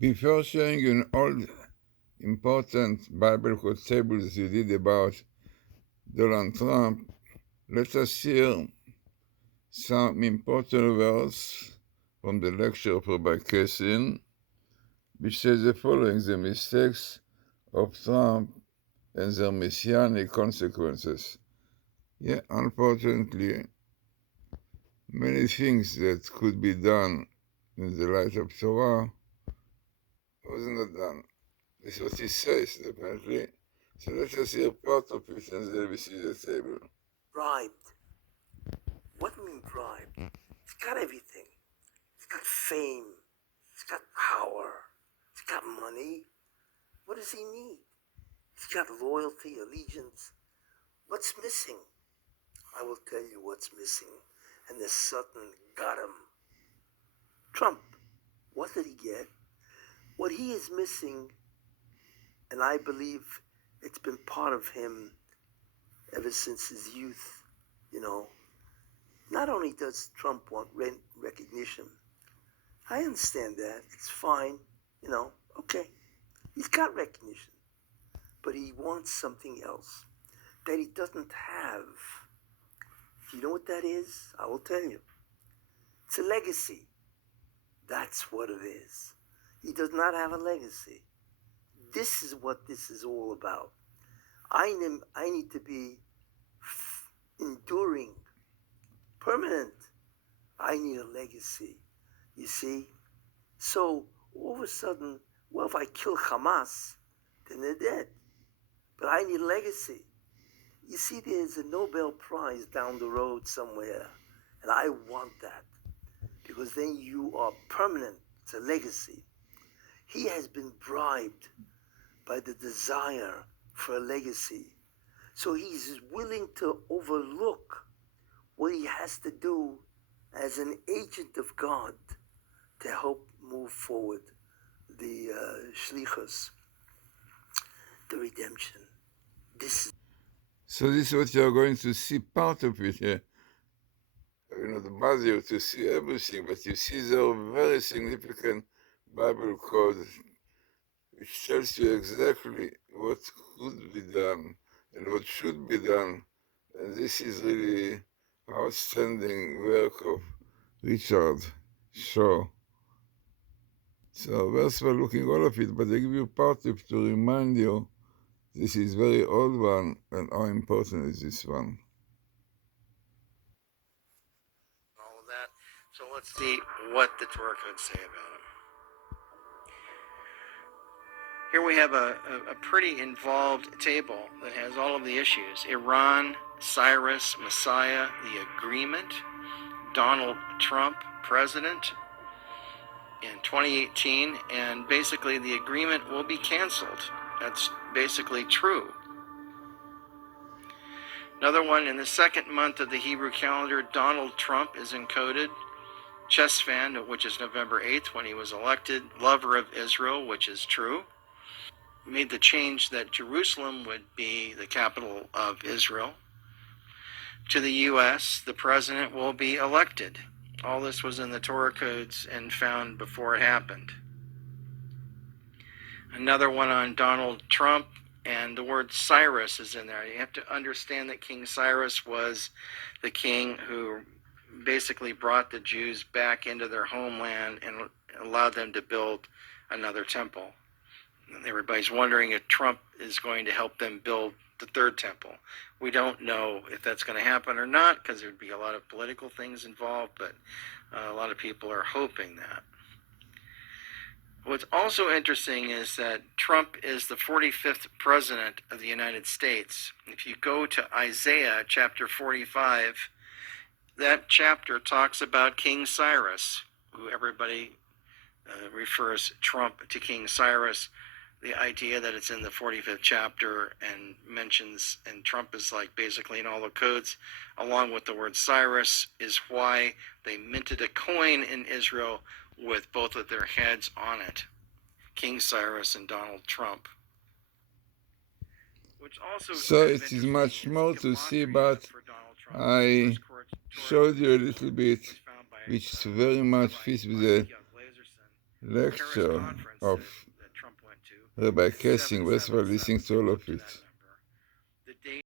Before sharing an old important Bible quote table that you did about Donald Trump, let us hear some important words from the lecture of Rabbi Kessin, which says the following: the mistakes of Trump and their messianic consequences. Yeah, unfortunately, many things that could be done in the light of Torah was not done. This is what he says, apparently. So let us hear part of it and then we see the table. Bribed. What do you mean bribed? He's got everything. He's got fame. He's got power. He's got money. What does he need? He's got loyalty, allegiance. What's missing? I will tell you what's missing. And the Satan got him. Trump, what did he get? What he is missing, and I believe it's been part of him ever since his youth, not only does Trump want recognition, I understand that, it's fine, okay, he's got recognition, but he wants something else that he doesn't have. Do you know what that is? I will tell you. It's a legacy. That's what it is. He does not have a legacy. This is what this is all about. I need to be enduring, permanent. I need a legacy, you see? So all of a sudden, well, if I kill Hamas, then they're dead. But I need a legacy. You see, there's a Nobel Prize down the road somewhere, and I want that, because then you are permanent. It's a legacy. He has been bribed by the desire for a legacy. So he's willing to overlook what he has to do as an agent of God to help move forward the shlichus, the redemption. So this is what you're going to see, part of it here. The bother you to see everything, but you see there are very significant Bible codes which tells you exactly what could be done and what should be done. And this is really outstanding work of Richard Shaw. So we're looking all of it, but I give you part of it to remind you this is very old one and how important is this one. All of that. So let's see what the Torah could say about him. Here we have a pretty involved table that has all of the issues. Iran, Cyrus, Messiah, the agreement, Donald Trump, president in 2018, and basically the agreement will be canceled. That's basically true. Another one, in the second month of the Hebrew calendar, Donald Trump is encoded. Chess fan, which is November 8th when he was elected. Lover of Israel, which is true. Made the change that Jerusalem would be the capital of Israel. To the U.S., the president will be elected. All this was in the Torah codes and found before it happened. Another one on Donald Trump, and the word Cyrus is in there. You have to understand that King Cyrus was the king who basically brought the Jews back into their homeland and allowed them to build another temple. And everybody's wondering if Trump is going to help them build the third temple. We don't know if that's going to happen or not, because there would be a lot of political things involved, but a lot of people are hoping that. What's also interesting is that Trump is the 45th president of the United States. If you go to Isaiah chapter 45, that chapter talks about King Cyrus, who everybody refers Trump to King Cyrus. The idea that it's in the 45th chapter and mentions, and Trump is like basically in all the codes, along with the word Cyrus, is why they minted a coin in Israel with both of their heads on it, King Cyrus and Donald Trump. Which also so it is much more to see, but I showed you a little bit, which very much fits with the lecture conference of that Trump went to. Rabbi Kessin, was for listening to all of it.